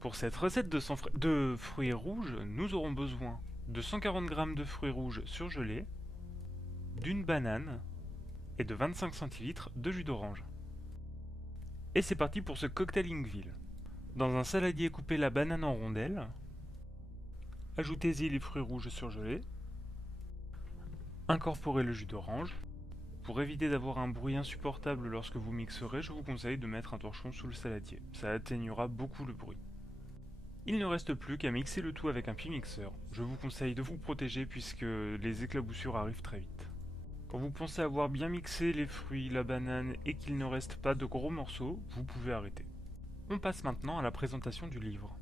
Pour cette recette de fruits rouges, nous aurons besoin de 140 g de fruits rouges surgelés, d'une banane et de 25 centilitres de jus d'orange. Et c'est parti pour ce cocktail Inkville. Dans un saladier, coupez la banane en rondelles, ajoutez-y les fruits rouges surgelés, incorporez le jus d'orange. Pour éviter d'avoir un bruit insupportable lorsque vous mixerez, je vous conseille de mettre un torchon sous le saladier, ça atténuera beaucoup le bruit. Il ne reste plus qu'à mixer le tout avec un pied mixeur. Je vous conseille de vous protéger puisque les éclaboussures arrivent très vite. Quand vous pensez avoir bien mixé les fruits, la banane et qu'il ne reste pas de gros morceaux, vous pouvez arrêter. On passe maintenant à la présentation du livre.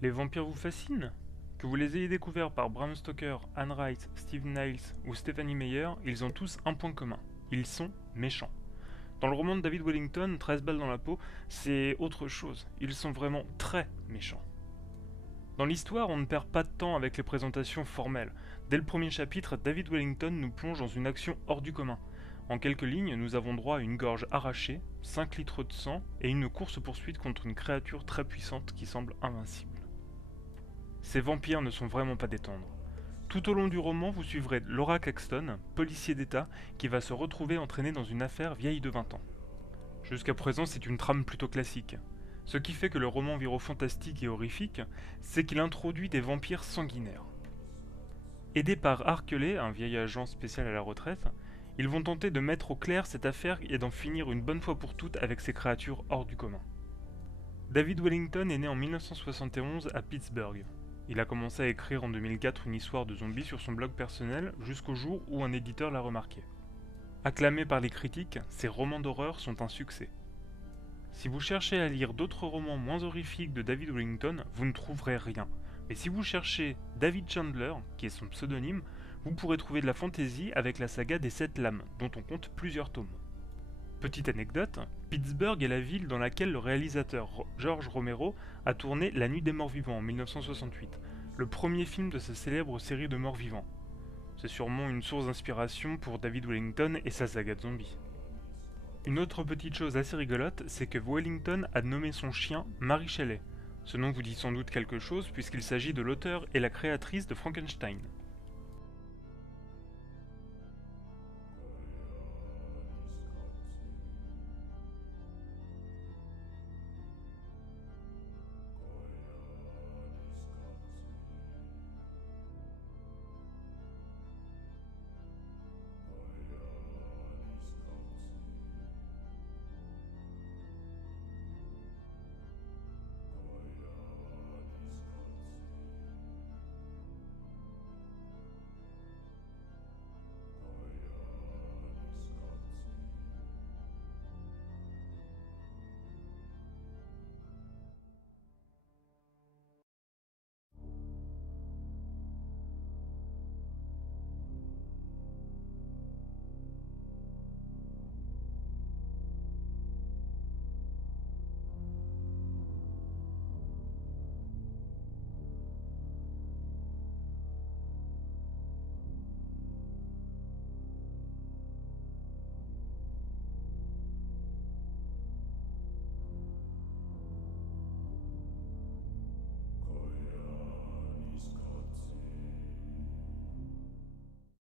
Les vampires vous fascinent? Que vous les ayez découverts par Bram Stoker, Anne Rice, Steve Niles ou Stephanie Meyer, ils ont tous un point commun. Ils sont méchants. Dans le roman de David Wellington, 13 balles dans la peau, c'est autre chose. Ils sont vraiment très méchants. Dans l'histoire, on ne perd pas de temps avec les présentations formelles. Dès le premier chapitre, David Wellington nous plonge dans une action hors du commun. En quelques lignes, nous avons droit à une gorge arrachée, 5 litres de sang et une course-poursuite contre une créature très puissante qui semble invincible. Ces vampires ne sont vraiment pas détendre. Tout au long du roman, vous suivrez Laura Caxton, policier d'État, qui va se retrouver entraîné dans une affaire vieille de 20 ans. Jusqu'à présent, c'est une trame plutôt classique. Ce qui fait que le roman vire au fantastique et horrifique, c'est qu'il introduit des vampires sanguinaires. Aidés par Harkeley, un vieil agent spécial à la retraite, ils vont tenter de mettre au clair cette affaire et d'en finir une bonne fois pour toutes avec ces créatures hors du commun. David Wellington est né en 1971 à Pittsburgh. Il a commencé à écrire en 2004 une histoire de zombies sur son blog personnel jusqu'au jour où un éditeur l'a remarqué. Acclamé par les critiques, ses romans d'horreur sont un succès. Si vous cherchez à lire d'autres romans moins horrifiques de David Wellington, vous ne trouverez rien. Mais si vous cherchez David Chandler, qui est son pseudonyme, vous pourrez trouver de la fantaisie avec la saga des 7 lames, dont on compte plusieurs tomes. Petite anecdote, Pittsburgh est la ville dans laquelle le réalisateur George Romero a tourné La Nuit des Morts Vivants en 1968, le premier film de sa célèbre série de morts vivants. C'est sûrement une source d'inspiration pour David Wellington et sa saga de zombies. Une autre petite chose assez rigolote, c'est que Wellington a nommé son chien Mary Shelley. Ce nom vous dit sans doute quelque chose puisqu'il s'agit de l'auteur et la créatrice de Frankenstein.